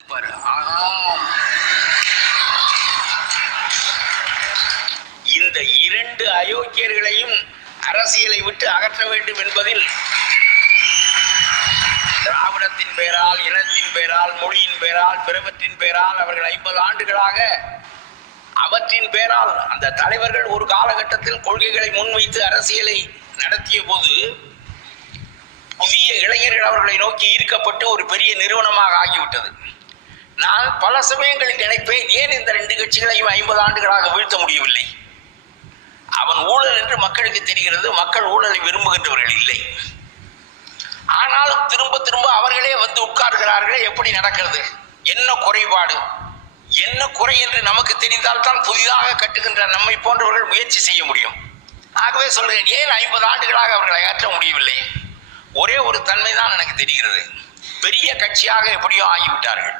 Uh, இந்த இரண்டு அயோக்கியர்களையும் அரசியலை விட்டு அகற்ற வேண்டும் என்பதில் திராவிடத்தின் பெயரால் இனத்தின் பெயரால் மொழியின் பெயரால் பிறவற்றின் பெயரால் அவர்கள் ஐம்பது ஆண்டுகளாக அவற்றின் பெயரால் அந்த தலைவர்கள் ஒரு காலகட்டத்தில் கொள்கைகளை முன்வைத்து அரசியலை நடத்திய போது புதிய இளைஞர்கள் அவர்களை நோக்கி ஈர்க்கப்பட்டு ஒரு பெரிய நிறுவனமாக ஆகிவிட்டது. நான் பல சமயங்களில் நினைப்பேன் ஏன் இந்த ரெண்டு கட்சிகளையும் ஐம்பது ஆண்டுகளாக வீழ்த்த முடியவில்லை? அவன் ஊழல் என்று மக்களுக்கு தெரிகிறது மக்கள் ஊழலை விரும்புகின்றவர்கள் இல்லை. ஆனாலும் திரும்ப திரும்ப அவர்களே வந்து உட்கார்கிறார்களே எப்படி நடக்கிறது? என்ன குறைபாடு? என்ன குறை என்று நமக்கு தெரிந்தால் தான் புதிதாக கட்டுகின்ற நம்மை போன்றவர்கள் முயற்சி செய்ய முடியும். ஆகவே சொல்கிறேன் ஏன் ஐம்பது ஆண்டுகளாக அவர்களை அகற்ற முடியவில்லை? ஒரே ஒரு தன்மை தான் எனக்கு தெரிகிறது. பெரிய கட்சியாக எப்படியோ ஆகிவிட்டார்கள்.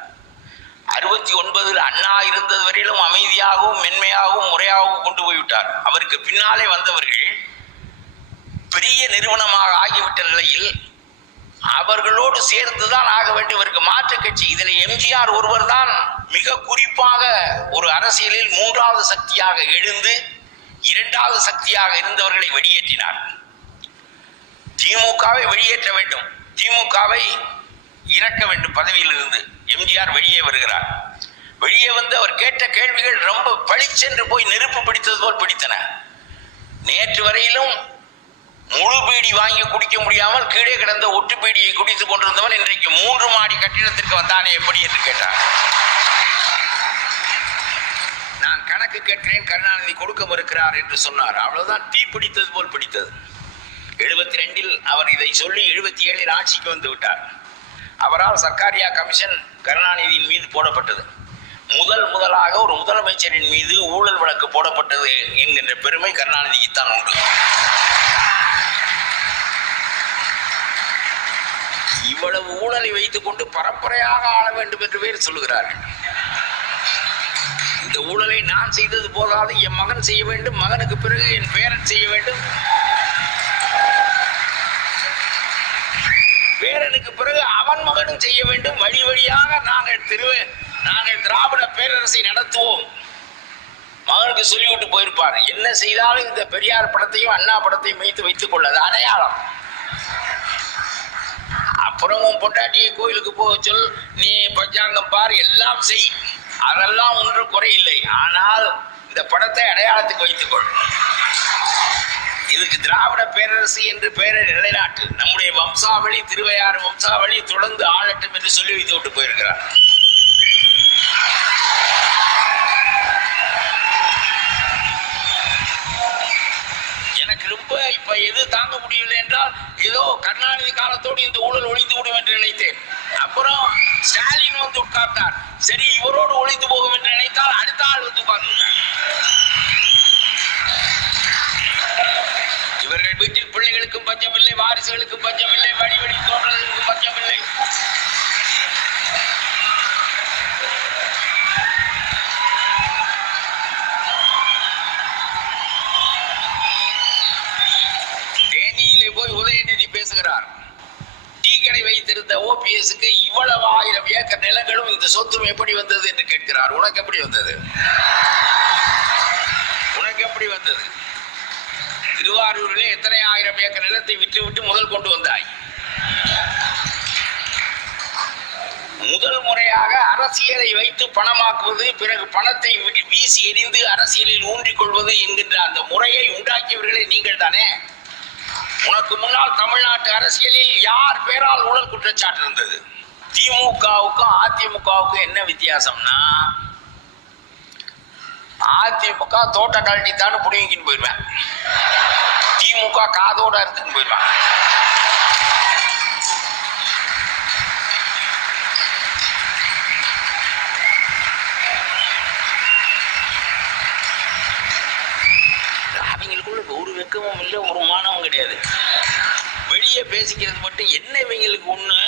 அறுபத்தி ஒன்பதில் அண்ணா இருந்தது வரையிலும் அமைதியாகவும் மென்மையாகவும் முறையாகவும் கொண்டு போய்விட்டார். அவருக்கு பின்னாலே வந்தவர்கள் பெரிய நிறுவனமாக ஆகிவிட்ட நிலையில் அவர்களோடு சேர்ந்துதான் ஆக வேண்டியவருக்கு மாற்று கட்சி. இதில் எம்ஜிஆர் ஒருவர் தான் மிக குறிப்பாக ஒரு அரசியலில் மூன்றாவது சக்தியாக எழுந்து இரண்டாவது சக்தியாக இருந்தவர்களை வெளியேற்றினார். திமுகவை வெளியேற்ற வேண்டும். திமுகவை இறக்க வேண்டும் பதவியில் இருந்து எம்ஜிஆர் வெளியே வருகிறார். வெளியே வந்து அவர் கேட்ட கேள்விகள் ரொம்ப பளிச்சென்று போய் நெருப்பு பிடித்தது போல் பிடித்தன. நேற்று வரையிலும் முழு பீடி வாங்கி குடிக்க முடியாமல் கீழே கிடந்த ஒட்டு பீடியை குடித்துக் கொண்டிருந்தவன் இன்றைக்கு மூன்று மாடி கட்டிடத்திற்கு வந்தானே எப்படி என்று கேட்டார் நான் கணக்கு கேட்கிறேன் கருணாநிதி கொடுக்க மறுக்கிறார் என்று சொன்னார். அவ்வளவுதான் தீ பிடித்தது போல் பிடித்தது. எழுபத்தி ரெண்டில் அவர் இதை சொல்லி எழுபத்தி ஏழில் ஆட்சிக்கு வந்து விட்டார். அவரால் சர்க்காரியா கமிஷன் கருணாநிதியின் மீது போடப்பட்டது. முதல் முதலாக ஒரு முதலமைச்சரின் மீது ஊழல் வழக்கு போடப்பட்டது என்கின்ற பெருமை கருணாநிதிக்கு தான் உண்டு. இவ்வளவு ஊழலை வைத்துக் கொண்டு பரம்பரையாக ஆள வேண்டும் என்று பேர் சொல்லுகிறார்கள். இந்த ஊழலை நான் செய்தது போதாது என் மகன் செய்ய வேண்டும் மகனுக்கு பிறகு என் பேரன் செய்ய வேண்டும். பேரனுக்கு பிறகு அவன் மகனும் செய்ய வேண்டும். வழி வழியாக நாங்கள் திரு நாங்கள் திராவிட பேரரசை நடத்துவோம். மகனுக்கு சொல்லிவிட்டு போயிருப்பார். என்ன செய்தாலும் இந்த பெரியார் படத்தையும் அண்ணா படத்தையும் வைத்து வைத்துக் கொள்ளது. அடையாளம். அப்புறம் உன் பொண்டாட்டியை கோயிலுக்கு போக சொல். நீ பஞ்சாங்கம் பார் எல்லாம் செய். அதெல்லாம் ஒன்றும் குறையில்லை ஆனால் இந்த படத்தை அடையாளத்துக்கு வைத்துக்கொள் இதுக்கு திராவிட பேரரசு என்று பெயரை நிலைநாட்டு நம்முடைய வம்சாவளி திருவையாறு வம்சாவளி தொடர்ந்து ஆளட்டும் என்று சொல்லி வைத்து விட்டு போயிருக்கிறார். எனக்கு ரொம்ப இப்ப எது தாங்க முடியவில்லை என்றால் ஏதோ கருணாநிதி காலத்தோடு இந்த ஊழல் ஒழிந்து விடும் என்று நினைத்தேன். அப்புறம் ஸ்டாலின் வந்து உட்கார்ந்தார். சரி இவரோடு ஒழிந்து போகும் என்று நினைத்தால் அடுத்த ஆள் வந்து உட்கார்ந்து இவர்கள் வீட்டில் பிள்ளைகளுக்கும் பஞ்சமில்லை வாரிசுகளுக்கும் பஞ்சமில்லை வழி வழி பஞ்சமில்லை. தேனியிலே போய் உதயநிதி பேசுகிறார். டீ கடை வைத்திருந்த ஓபிஎஸ்க்கு இவ்வளவு ஆயிரம் ஏக்கர் நிலங்களும் இந்த சொத்தும் எப்படி வந்தது என்று கேட்கிறார். உனக்கு எப்படி வந்தது? உனக்கு எப்படி வந்தது? திருவாரூரிலே எத்தனை ஆயிரம் ஏக்கர் நிலத்தை விற்றுவிட்டு முதல் கொண்டு வந்தாய்? முதல் முறையாக அரசியலை வைத்து பணமாக்குவது பிறகு பணத்தை வீசி எறிந்து அரசியலில் ஊன்றிக் கொள்வது என்கின்ற அந்த முறையை உண்டாக்கியவர்களே நீங்கள் தானே? உனக்கு முன்னால் தமிழ்நாட்டு அரசியலில் யார் பேரால் ஊழல் குற்றச்சாட்டு இருந்தது? திமுகவுக்கும் அதிமுகவுக்கும் என்ன வித்தியாசம்னா அதிமுக தோட்ட கழட்டித்தான்னு புடிங்கின்னு போயிடுவேன் திமுக காதோட அறுத்துன்னு போயிடுவான் அவங்களுக்குள்ள ஒரு வெக்கமும் இல்லை ஒரு மானமும் கிடையாது. வெளியே பேசிக்கிறது மட்டும் என்ன இவங்களுக்கு ஒண்ணு?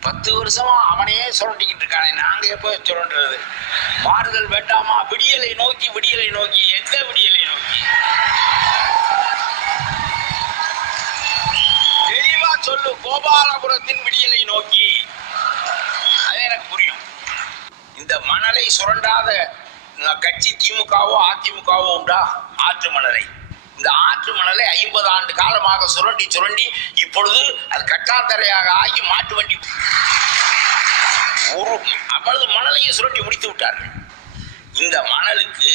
பத்து வருஷமா அவனையே சுரண்டிக்கிட்டு இருக்கானே. நாங்க எப்போ சுரண்டுறது? மாறுதல் வேண்டாமா? விடியலை நோக்கி விடியலை நோக்கி எந்த விடியலை நோக்கி? தெளிவா சொல்லு கோபாலபுரத்தின் விடியலை நோக்கி. அது எனக்கு புரியும். இந்த மணலை சுரண்டாத கட்சி திமுகவோ அதிமுகவோ உண்டா? ஆற்று மணலை. இந்த ஆற்று மணலை ஐம்பது ஆண்டு காலமாக சுரண்டி சுரண்டி இப்பொழுது அது கட்டாத்தரையாக ஆகி மாட்டு வண்டி ஒரு அவ்வளவு மணலையும் சுரண்டி முடித்து விட்டார்கள். இந்த மணலுக்கு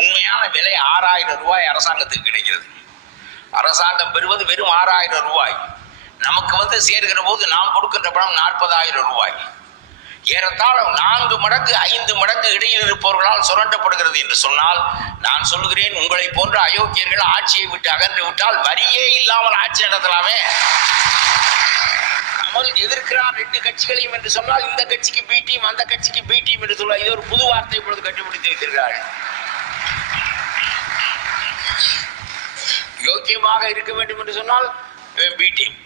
உண்மையான விலை ஆறாயிரம் ரூபாய் அரசாங்கத்துக்கு கிடைக்கிறது. அரசாங்கம் பெறுவது வெறும் ஆறாயிரம் ரூபாய். நமக்கு வந்து சேர்கிற போது நாம் கொடுக்கின்ற பணம் நாற்பதாயிரம் ரூபாய். ஏறத்தாழ நான்கு மடங்கு ஐந்து மடங்கு இடையில் இருப்பவர்களால் சுரண்டப்படுகிறது என்று சொன்னால் நான் சொல்லுகிறேன் உங்களை போன்ற அயோக்கியர்கள் ஆட்சியை விட்டு அகன்று விட்டால் வரியே இல்லாமல் ஆட்சி நடத்தலாமே. கமல் எதிர்க்கிறார் ரெண்டு கட்சிகளையும் என்று சொன்னால் இந்த கட்சிக்கு பி டீம் அந்த கட்சிக்கு பி டீம் என்று சொல்ல இது ஒரு புது வார்த்தை இப்பொழுது கண்டுபிடித்து வைத்திருக்கிறார்கள். யோக்கியமாக இருக்க வேண்டும் என்று சொன்னால் பி டீம்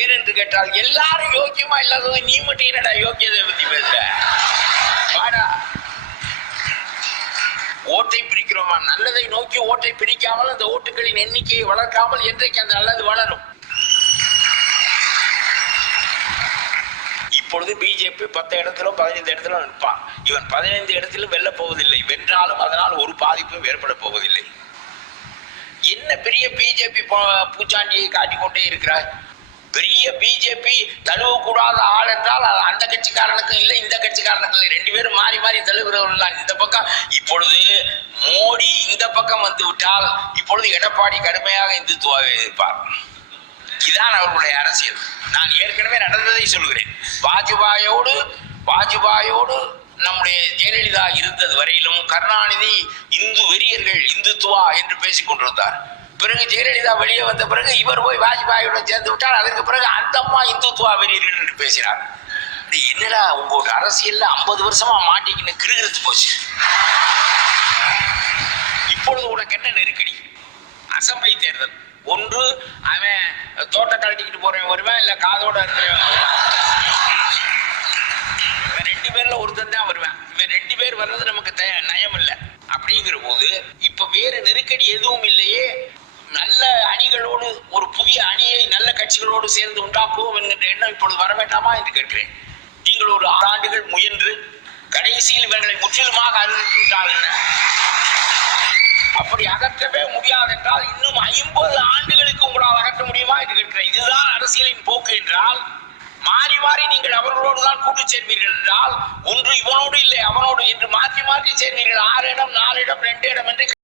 ஏனென்று கேட்டால் எல்லாரும் யோக்கியமா இல்லாதது நீ மட்டும் என்னடா யோக்கியதை பத்தி பேசுற? வாடா. ஓட்டை பிரிக்கிறோமா நல்லதை நோக்கி ஓட்டை பிரிக்காமல் அந்த ஓட்டுகளின் எண்ணிக்கையை வளர்க்காமல் என்றைக்கு அந்த நல்லது வளரும்? இப்பொழுது பிஜேபி பத்து இடத்துல பதினைந்து இடத்துல நிற்பான். இவன் பதினைந்து இடத்திலும் வெல்ல போவதில்லை. வென்றாலும் அதனால் ஒரு பாதிப்பும் ஏற்பட போவதில்லை. என்ன பெரிய பிஜேபி பூச்சாண்டியை காட்டிக்கொண்டே இருக்கிறாய்? பெரிய பிஜேபி தழுவக்கூடாத ஆள் என்றால் அது அந்த கட்சிக்காரனுக்கும் இல்லை இந்த கட்சிக்காரனுக்கும் இல்லை. ரெண்டு பேரும் மாறி மாறி தழுவுறவர்கள் தான் இந்த பக்கம் இப்பொழுது மோடி இந்த பக்கம் வந்து விட்டால் இப்பொழுது எடப்பாடி கடுமையாக இந்துத்துவாவை எதிர்ப்பார் இதுதான் அவர்களுடைய அரசியல். நான் ஏற்கனவே நடந்ததை சொல்கிறேன். வாஜ்பாயோடு வாஜ்பாயோடு நம்முடைய ஜெயலலிதா இருந்தது வரையிலும் கருணாநிதி இந்து வெறியர்கள் இந்துத்துவா என்று பேசிக் கொண்டிருந்தார் பிறகு ஜெயலலிதா வெளியே வந்த பிறகு இவர் போய் வாஜ்பாயுடன் சேர்ந்து விட்டார். அதற்கு பிறகு அந்த அம்மா இந்துத்துவா வெறியர்கள் என்று பேசினார். என்னடா உங்களோட அரசியல்ல ஐம்பது வருஷமா மாட்டிக்கின்னு கிருகிருத்து போச்சு. இப்பொழுது உனக்கு என்ன நெருக்கடி? அசம்பை தேர்தல். ஒன்று அவன் தோட்ட கழட்டிக்கிட்டு போறவன் வருவான் இல்ல காதோட இருக்கிறவன் இவன் ரெண்டு பேர்ல ஒருத்தன் தான் வருவான். இவன் ரெண்டு பேர் வர்றது நமக்கு நயம் இல்லை அப்படிங்கிற போது இப்ப வேற நெருக்கடி எதுவும் இல்லையே. நல்ல அணிகளோடு ஒரு புதிய அணியை நல்ல கட்சிகளோடு சேர்ந்து உண்டாக்குவோம் என்கின்ற எண்ணம் இப்பொழுது வர வேண்டாமா என்று கேட்கிறேன். நீங்கள் ஒரு ஆறு ஆண்டுகள் முயன்று கடைசியில் இவர்களை முற்றிலுமாக அறிவித்துவிட்டால் என்ன? அப்படி அகற்றவே முடியாது என்றால் இன்னும் ஐம்பது ஆண்டுகளுக்கு உங்களால் அகற்ற முடியுமா என்று கேட்கிறேன். இதுதான் அரசியலின் போக்கு என்றால் மாறி மாறி நீங்கள் அவர்களோடு தான் கூட்டு சேர்வீர்கள் என்றால் ஒன்று இவனோடு இல்லை அவனோடு. என்று மாற்றி மாற்றி சேர்வீர்கள். ஆறு இடம் நாலு இடம் ரெண்டு இடம் என்று